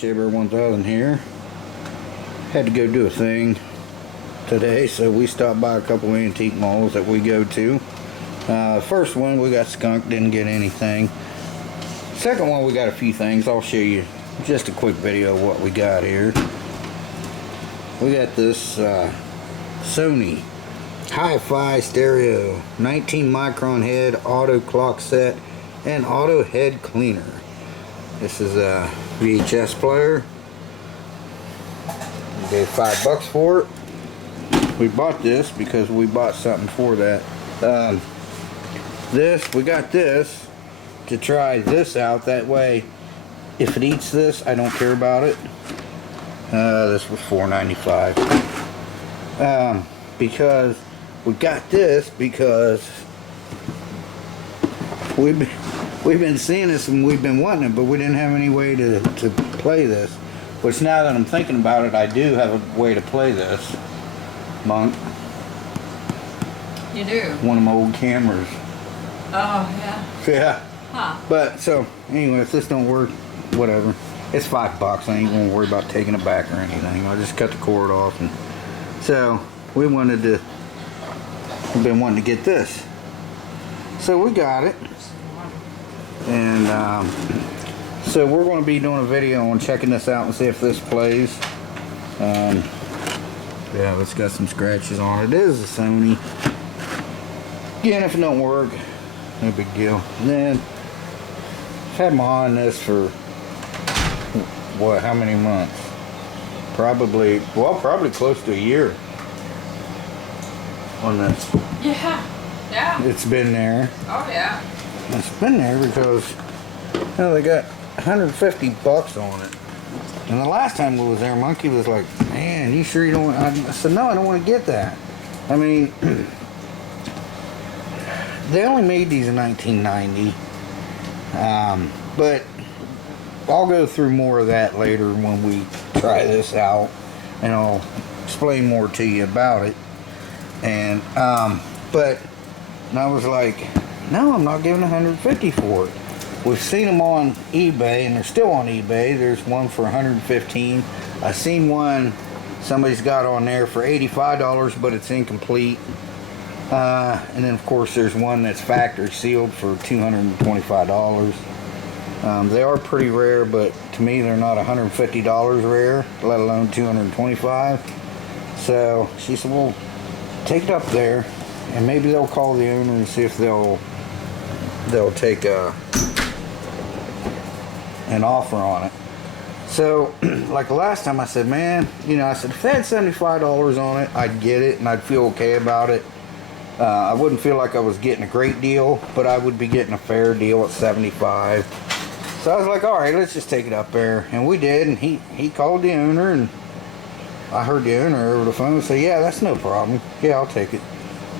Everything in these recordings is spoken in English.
Shaber 1000 here. Had to go do a thing today, so we stopped by a couple antique malls that we go to. First one we got skunked, didn't get anything. Second one we got a few things. I'll show you just a quick video of what we got here. We got this Sony Hi-Fi stereo, 19 micron head, auto clock set, and auto head cleaner. This is a VHS player. We gave $5 for it. We bought this because we bought something for that. We got this to try this out. That way, if it eats this, I don't care about it. This was $4.95. Because we got this because we've been seeing this and we've been wanting it, but we didn't have any way to play this. Which now that I'm thinking about it, I do have a way to play this. Monk. You do? One of my old cameras. Oh, yeah. Yeah. Huh. But, so, anyway, if this don't work, whatever. It's $5. I ain't gonna worry about taking it back or anything. I'll just cut the cord off. And so, we've been wanting to get this. So, we got it. And, so we're going to be doing a video on checking this out and see if this plays. Yeah, it's got some scratches on it. It is a Sony. Again, if it don't work, no big deal. And then, I've had my eye on this for, what, how many months? Probably close to a year on this. Yeah. Yeah. It's been there. Oh, yeah. It's been there because, they got $150 on it. And the last time we was there, Monkey was like, man, you sure you don't want... I said, no, I don't want to get that. I mean, they only made these in 1990. But I'll go through more of that later when we try this out. And I'll explain more to you about it. And, but I was like, no, I'm not giving $150 for it. We've seen them on eBay, and they're still on eBay. There's one for $115. I seen one somebody's got on there for $85, but it's incomplete. And then, of course, there's one that's factory sealed for $225. They are pretty rare, but to me, they're not $150 rare, let alone $225. So she said, well, take it up there, and maybe they'll call the owner and see if they'll take an offer on it. So, like the last time I said, man, I said, if they had $75 on it, I'd get it and I'd feel okay about it. I wouldn't feel like I was getting a great deal, but I would be getting a fair deal at $75. So I was like, all right, let's just take it up there. And we did, and he called the owner, and I heard the owner over the phone say, yeah, that's no problem. Yeah, I'll take it.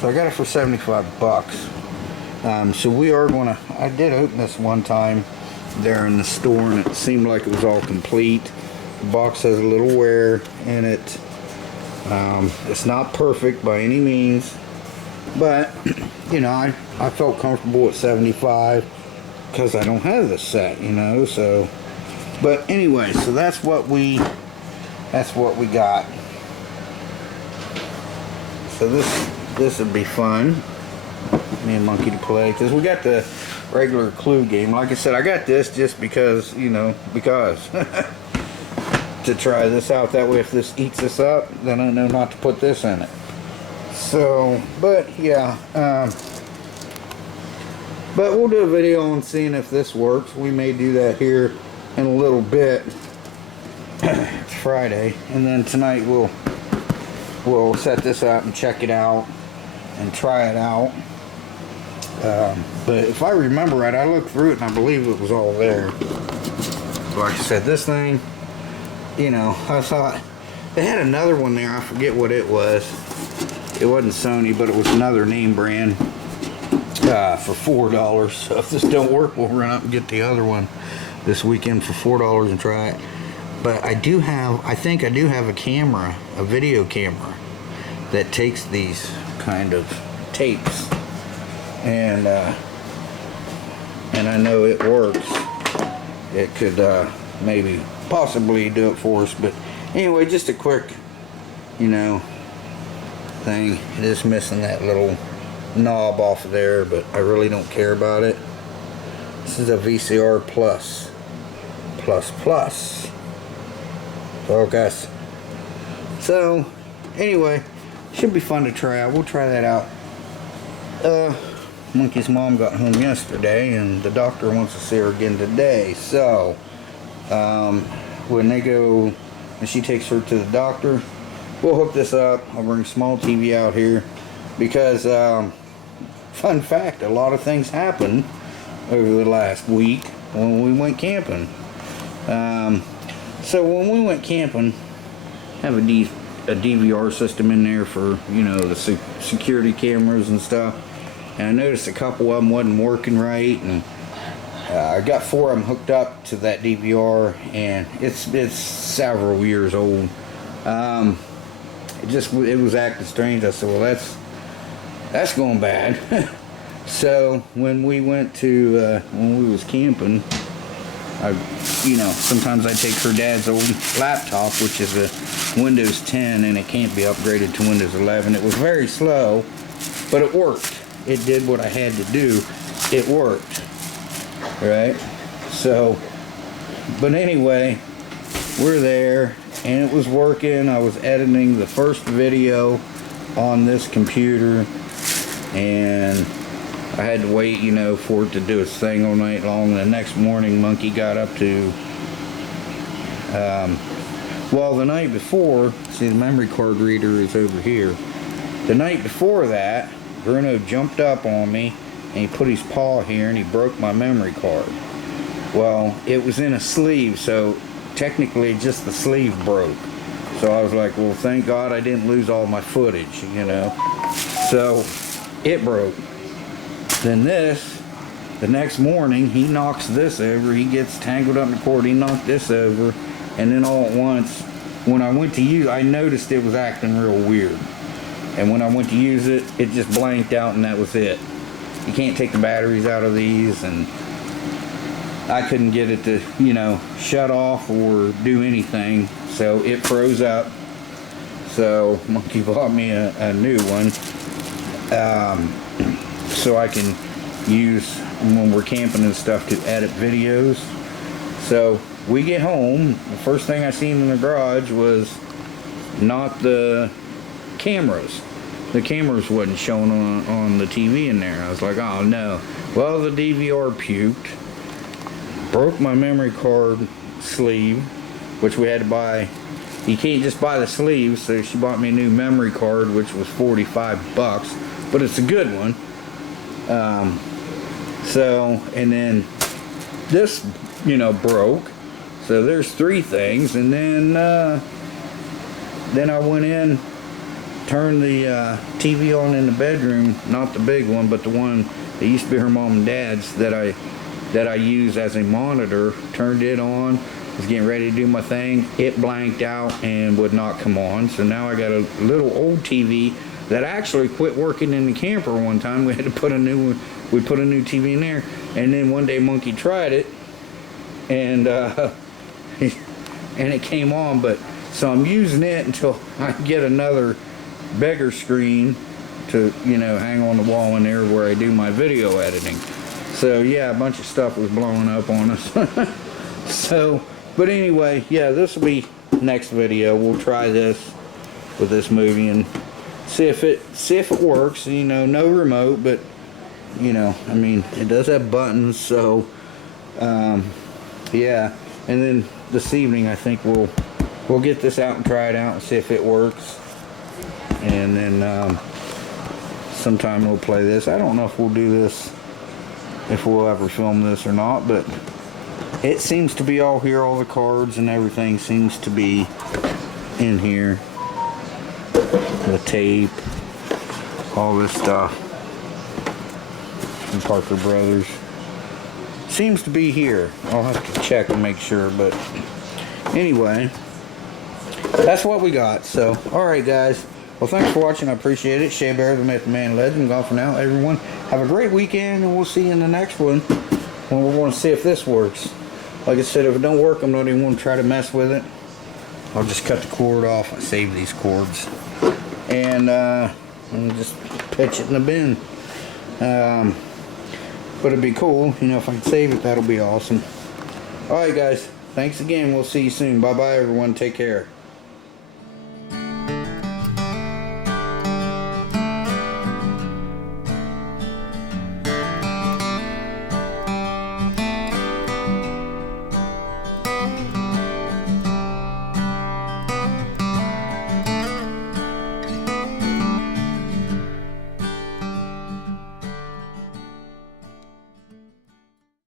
So I got it for $75. So we are going to, I did open this one time there in the store, and it seemed like it was all complete. The box has a little wear in it. It's not perfect by any means, but I felt comfortable at $75 because I don't have this set, so. But anyway, so that's what we got. So this would be fun, me and Monkey to play, because we got the regular Clue game. Like I said, I got this just because, to try this out. That way, if this eats this up, then I know not to put this in it. So, but yeah, but we'll do a video on seeing if this works. We may do that here in a little bit. It's Friday, and then tonight we'll set this up and check it out and try it out. But if I remember right, I looked through it and I believe it was all there. Like I said, this thing, I thought they had another one there. I forget what it was. It wasn't Sony, but it was another name brand for $4. So if this don't work, we'll run up and get the other one this weekend for $4 and try it. But I think I do have a camera, a video camera, that takes these kind of tapes. And I know it works. It could maybe possibly do it for us. But anyway, just a quick, you know, thing. It is missing that little knob off of there, but I really don't care about it. This is a VCR plus. So guys, so anyway, should be fun to try out. We'll try that out. Monkey's mom got home yesterday, and the doctor wants to see her again today. So when they go and she takes her to the doctor, we'll hook this up. I'll bring a small TV out here because fun fact, a lot of things happened over the last week when we went camping. So when we went camping, have a DVR system in there for, you know, the security cameras and stuff. And I noticed a couple of them wasn't working right, and I got 4 of them hooked up to that DVR, and it's several years old. It was acting strange. I said, well, that's going bad. So when we went to when we was camping, you know, sometimes I take her dad's old laptop, which is a Windows 10, and it can't be upgraded to Windows 11. It was very slow, but it worked. It did what I had to do. It worked, right? So, but anyway, we're there, and it was working. I was editing the first video on this computer, and I had to wait, you know, for it to do its thing all night long. The next morning, Monkey got up to, well, the night before, see, the memory card reader is over here. The night before that, Bruno jumped up on me, and he put his paw here, and he broke my memory card. Well, it was in a sleeve, so technically just the sleeve broke. So I was like, well, thank God I didn't lose all my footage, you know. So it broke. Then the next morning, he knocks this over. He gets tangled up in the cord. He knocked this over. And then all at once, when I went to use, I noticed it was acting real weird. And when I went to use it, it just blanked out, and that was it. You can't take the batteries out of these, and I couldn't get it to, you know, shut off or do anything. So it froze up. So Monkey bought me a new one. So I can use when we're camping and stuff to edit videos. So we get home, the first thing I seen in the garage was not the cameras. The cameras wasn't showing on the TV in there. I was like, oh no. Well, the DVR puked, broke my memory card sleeve, which we had to buy. You can't just buy the sleeve, so she bought me a new memory card, which was $45, but it's a good one. So, and then this, you know, broke. So there's 3 things, and then I went in, turned the TV on in the bedroom, not the big one, but the one that used to be her mom and dad's that I use as a monitor. Turned it on, was getting ready to do my thing. It blanked out and would not come on. So now I got a little old TV that actually quit working in the camper one time. We had to put a new one. We put a new TV in there, and then one day Monkey tried it, and and it came on. But so I'm using it until I get another bigger screen to, you know, hang on the wall in there where I do my video editing. So yeah, a bunch of stuff was blowing up on us. So, but anyway, yeah, this will be next video. We'll try this with this movie and see if it works. You know, no remote, but you know, I mean, it does have buttons. So yeah, and then this evening I think we'll get this out and try it out and see if it works. And then sometime we'll play this. I don't know if we'll do this, if we'll ever film this or not, but it seems to be all here. All the cards and everything seems to be in here. The tape, all this stuff from Parker Brothers seems to be here. I'll have to check and make sure, but anyway, that's what we got. So, alright guys, well, thanks for watching. I appreciate it. Shea Bear, the Myth, Man, Legend. Gone for now. Everyone, have a great weekend, and we'll see you in the next one when we're going to see if this works. Like I said, if it don't work, I'm not even going to try to mess with it. I'll just cut the cord off and save these cords. And just pitch it in the bin. But it'd be cool, you know, if I can save it, that'll be awesome. Alright guys, thanks again. We'll see you soon. Bye bye everyone. Take care.